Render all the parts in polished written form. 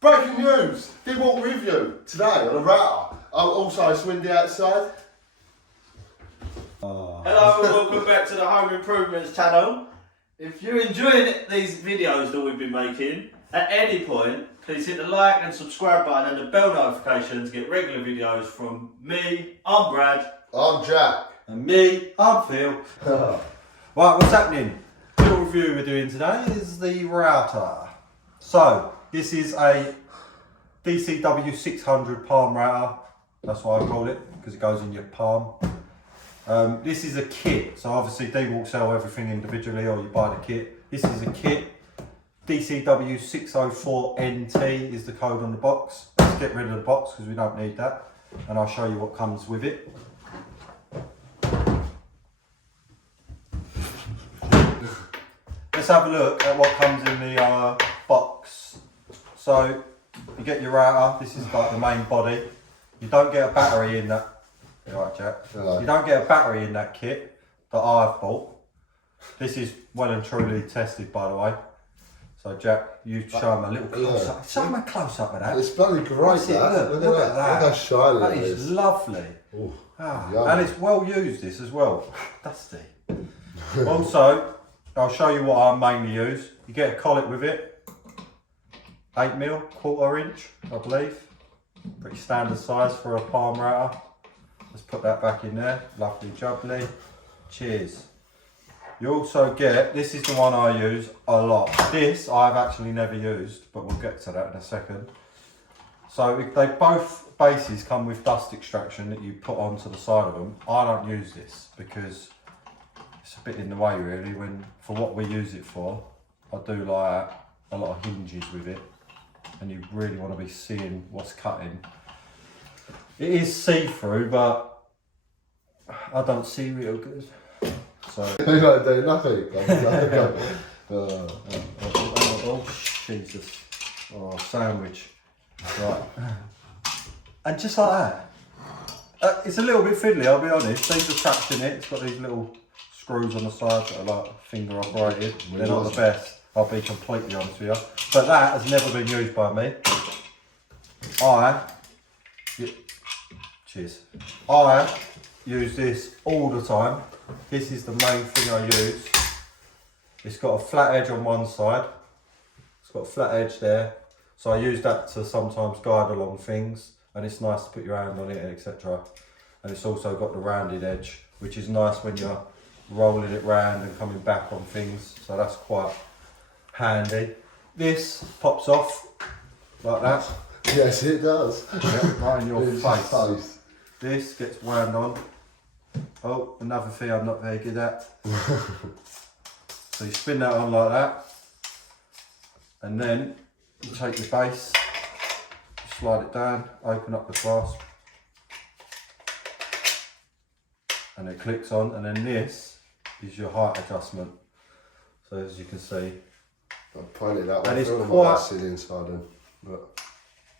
Breaking news! DeWalt review today on a router. Oh, also it's windy outside. Hello and welcome back to the Home Improvements channel. If you're enjoying these videos that we've been making, at any point, please hit the like and subscribe button and the bell notifications to get regular videos from me, I'm Brad. I'm Jack. And me, I'm Phil. Right, what's happening? The little review we're doing today is the router. So, this is a DCW600 Palm Router. That's why I call it, because it goes in your palm. This is a kit, so obviously DeWalt sell everything individually or you buy the kit. This is a kit. DCW604 NT is the code on the box. Let's get rid of the box because we don't need that. And I'll show you what comes with it. Let's have a look at what comes in the box. So you get your router. This is like the main body. You don't get a battery in that. Right, Jack. Hello. You don't get a battery in that kit that I've bought. This is well and truly tested, by the way. So Jack, you show him a little close up. Show him a close up of that. It's bloody great. Look at that. Look how shiny That it is lovely. Ooh, And it's well used, this as well. Dusty. Also, I'll show you what I mainly use. You get a COLIC with it. 8mm, 1/4 inch, I believe. Pretty standard size for a palm router. Let's put that back in there. Lovely jubbly. Cheers. You also get, this is the one I use a lot. This I've actually never used, but we'll get to that in a second. So they both bases come with dust extraction that you put onto the side of them. I don't use this because it's a bit in the way really for what we use it for. I do like a lot of hinges with it and you really want to be seeing what's cutting. It is see-through, but I don't see real good. So You don't do nothing. oh Jesus! Oh, sandwich. Right, and just like that. It's a little bit fiddly, I'll be honest. These are trapped in it. It's got these little screws on the side that are like finger operated. They're not the best. I'll be completely honest with you. But that has never been used by me. Cheers. I use this all the time. This is the main thing I use. It's got a flat edge on one side. It's got a flat edge there. So I use that to sometimes guide along things. And it's nice to put your hand on it, etc. And it's also got the rounded edge, which is nice when you're rolling it round and coming back on things. So that's quite handy. This pops off like that. Yes, it does. Yeah, right in your It's face. This gets wound on. Oh, another thing I'm not very good at. So you spin that on like that. And then you take your base, slide it down, open up the clasp. And it clicks on, and then this is your height adjustment. So as you can see. I pointed that one. And it's quite inside and look.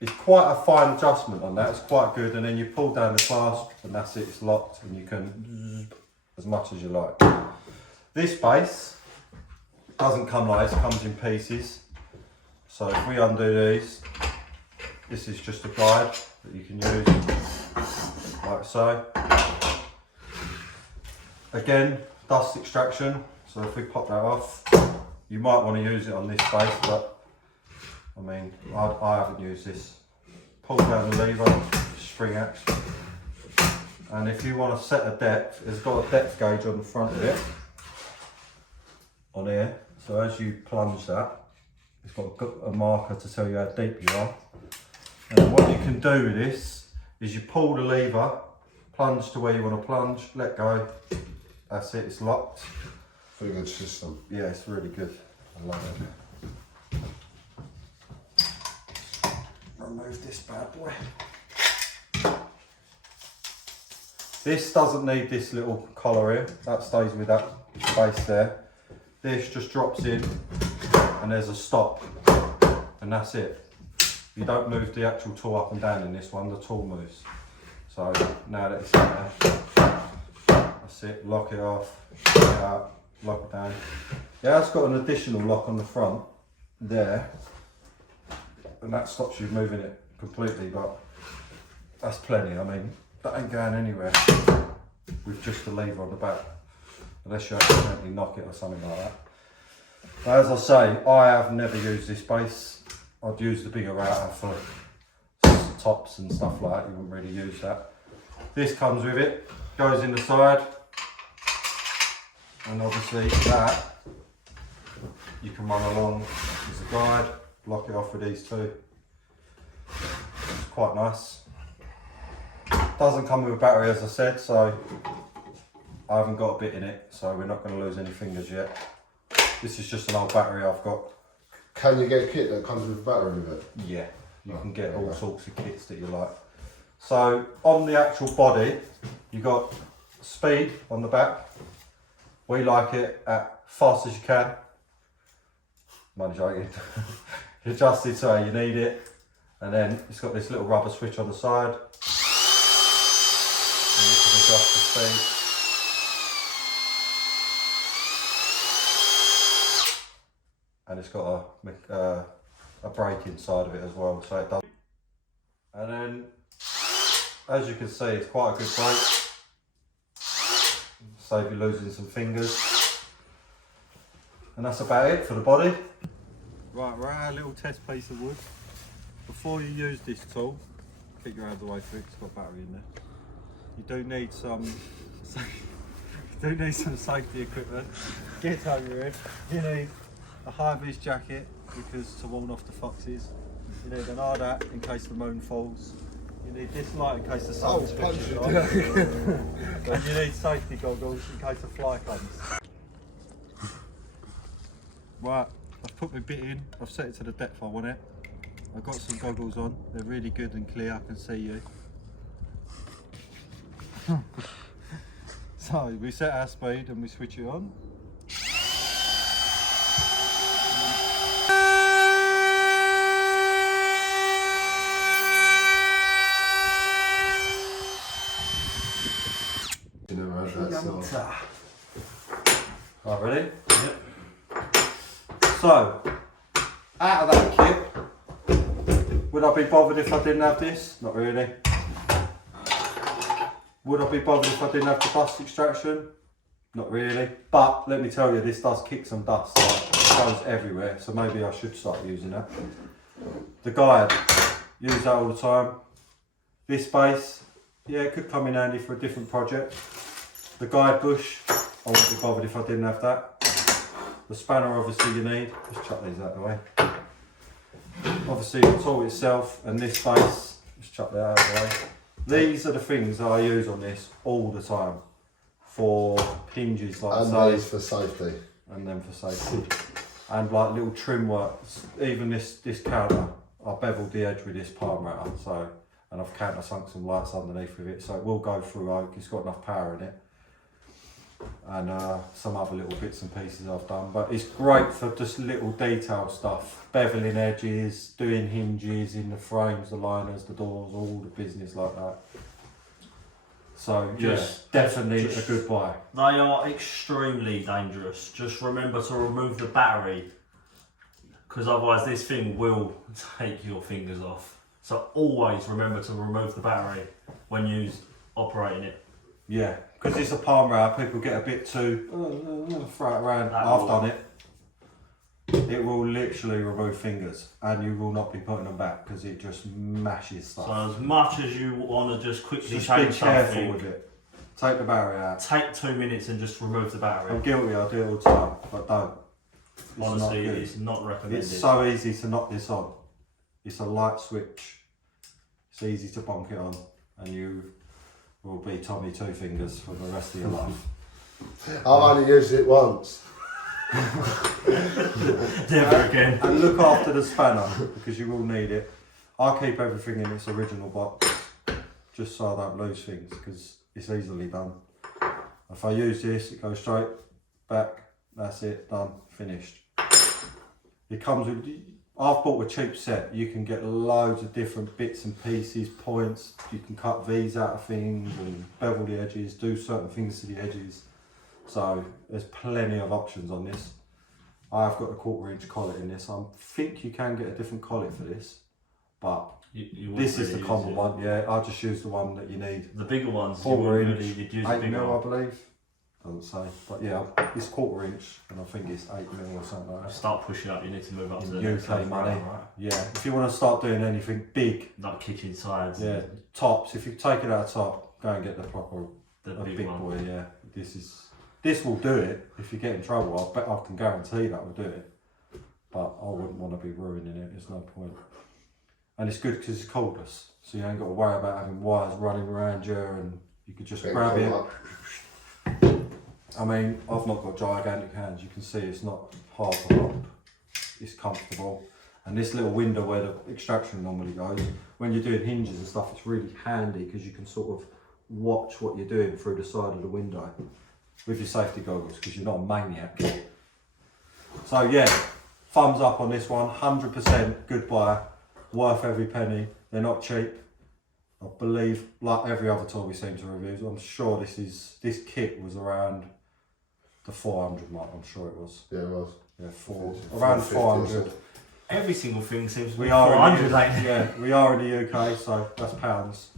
It's quite a fine adjustment on that, it's quite good, and then you pull down the clasp and that's it, it's locked and you can as much as you like. This base doesn't come like this, it comes in pieces. So if we undo these, this is just a guide that you can use, like so. Again, dust extraction, so if we pop that off, you might want to use it on this base, but I mean, I haven't used this. Pull down the lever, spring action. And if you want to set a depth, it's got a depth gauge on the front of it. On here. So as you plunge that, it's got a marker to tell you how deep you are. And what you can do with this is you pull the lever, plunge to where you want to plunge, let go. That's it, it's locked. Pretty good system. Yeah, it's really good. I love it. Remove this bad boy. This doesn't need this little collar here, that stays with that base there. This just drops in and there's a stop and that's it. You don't move the actual tool up and down in this one, the tool moves. So now that it's in there, that's it, lock it off, get it out, lock it down. Yeah, it's got an additional lock on the front there. and that stops you moving it completely, but that's plenty. I mean, that ain't going anywhere with just the lever on the back, unless you accidentally knock it or something like that. But as I say, I have never used this base. I'd use the bigger router for tops and stuff like that. You wouldn't really use that. This comes with it, goes in the side, and obviously that you can run along as a guide, block it off with these two. It's quite nice. Doesn't come with a battery, as I said, so I haven't got a bit in it, so we're not going to lose any fingers yet. This is just an old battery I've got. Can you get a kit that comes with a battery with it? Yeah, you can get all sorts of kits that you like. So on the actual body, you got speed on the back. We like it at fast as you can. Mind joking. You adjust it so you need it, and then it's got this little rubber switch on the side, and you can adjust the speed. And it's got a brake inside of it as well, so it does. And then, as you can see, it's quite a good brake. Save you losing some fingers. And that's about it for the body. Right, we're at our little test piece of wood. Before you use this tool, keep your hand away from it, it's got a battery in there. You do need some safety equipment. Get over here. You need a high-vis jacket because to warn off the foxes. You need an hard hat in case the moon falls. You need this light in case the sun switches on. And you need safety goggles in case a fly comes. Right, I've put my bit in, I've set it to the depth I want it. I've got some goggles on, they're really good and clear, I can see you. So we set our speed and we switch it on. You never heard that song. Right, ready? Yep. So, out of that kit, would I be bothered if I didn't have this? Not really. Would I be bothered if I didn't have the dust extraction? Not really. But let me tell you, this does kick some dust. Like, it goes everywhere, so maybe I should start using that. The guide, use that all the time. This base, yeah, it could come in handy for a different project. The guide bush, I wouldn't be bothered if I didn't have that. The spanner obviously you need, just chuck these out of the way. Obviously the tool itself and this base, just chuck that out of the way. These are the things that I use on this all the time for hinges like and so. these for safety. And then for safety. And like little trim works, even this counter, I beveled the edge with this palm router, so, and I've countersunk some lights underneath with it, so it will go through oak, it's got enough power in it. And some other little bits and pieces I've done, but it's great for just little detail stuff, beveling edges, doing hinges in the frames, the liners, the doors, all the business like that. So yeah, definitely a good buy. They are extremely dangerous. Just remember to remove the battery, because otherwise this thing will take your fingers off. So always remember to remove the battery when you're operating it. Yeah, because it's a palm router, people get a bit too, throw it around. I've done it. It will literally remove fingers and you will not be putting them back because it just mashes stuff. So as much as you want to just quickly just change be careful something, with it. Take the battery out. Take 2 minutes and just remove the battery. I'm guilty, I do it all the time, but don't. It's Honestly, not good. it's not recommended. It's so easy to knock this on. It's a light switch. It's easy to bonk it on and you will be Tommy Two Fingers for the rest of your life. I've only used it once. Never again. And look after the spanner because you will need it. I keep everything in its original box just so I don't lose things because it's easily done. If I use this, it goes straight back. That's it, done, finished. It comes with, I've bought a cheap set. You can get loads of different bits and pieces, points. You can cut V's out of things and bevel the edges, do certain things to the edges. So there's plenty of options on this. I've got a 1/4 inch collet in this. I think you can get a different collet for this. but You this is the use common it. one. Yeah, I just use the one that you need. The bigger ones, you 1/4 wouldn't inch, really, you'd use 8 a bigger mil, I one. believe. Doesn't say, but yeah, it's 1/4 inch, and I think it's 8 mil or something like that. Start pushing up, you need to move up to the In next UK level, money. right? Yeah, if you want to start doing anything big, Like kitchen sides. yeah, tops. If you take it out of top, go and get the proper The a big, big one. boy. Yeah, this will do it. If you get in trouble, I can guarantee that will do it. But I wouldn't want to be ruining it. There's no point. And it's good because it's cordless, so you ain't got to worry about having wires running around you, and you could just grab it. I mean, I've not got gigantic hands. You can see it's not hard to hold. It's comfortable. And this little window where the extraction normally goes, when you're doing hinges and stuff, it's really handy because you can sort of watch what you're doing through the side of the window with your safety goggles because you're not a maniac. So yeah, thumbs up on this one, 100% good buy, worth every penny. They're not cheap. I believe, like every other tool we seem to review, I'm sure this kit was around the 400 mark. I'm sure it was. Yeah, it was. Yeah, around 400. Every single thing seems to be We are 400 in lately. the, yeah, we are in the UK, so that's pounds,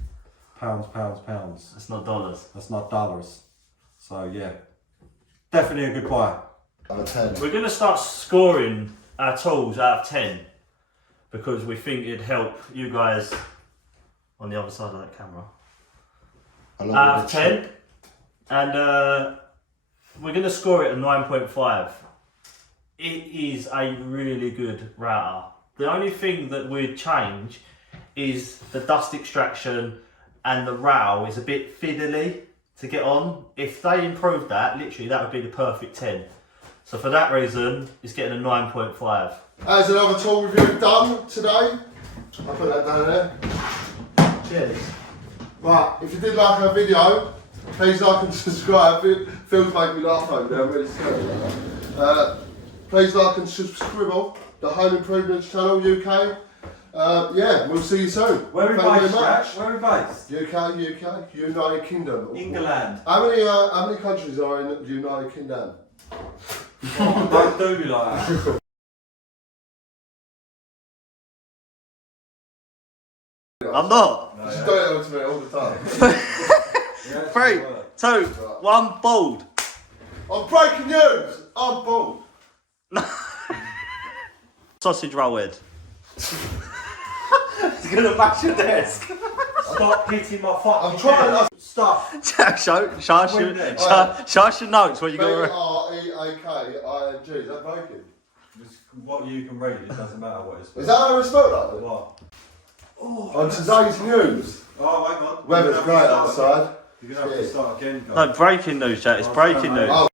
pounds. It's not dollars. That's not dollars. So yeah, definitely a good buy. Out of 10. We're going to start scoring our tools out of 10 because we think it'd help you guys on the other side of that camera. Out of 10, and we're going to score it a 9.5. It is a really good router. The only thing that we'd change is the dust extraction, and the row is a bit fiddly to get on. If they improved that, literally that would be the perfect 10. So for that reason, it's getting a 9.5. As another tool review done today. I'll put that down there. Cheers. Right, if you did like our video, please like and subscribe. Phil's making me laugh over there, I'm really scared. Please like and subscribe the Home Improvements channel UK. Yeah, we'll see you soon. Where are we Thank you based, very much. Jack? Where are we based? UK, United Kingdom. England. How many countries are in the United Kingdom? Don't do me like that. I'm not. You just do it on to me all the time. Yeah, 3, 2, 1, bald. I'm breaking news! I'm bald. Sausage roll head. It's gonna mash your desk. Stop hitting my fucking I'm trying. head. Stop. show us your notes what you got. BREAKING. Is that breaking? What you can read, it doesn't matter what it's. Is that how it's spelled like? What? On today's news. Oh, hang on. Weather's great outside. You're gonna have to start again, guys. No, breaking news, Jack. It's breaking news. Oh.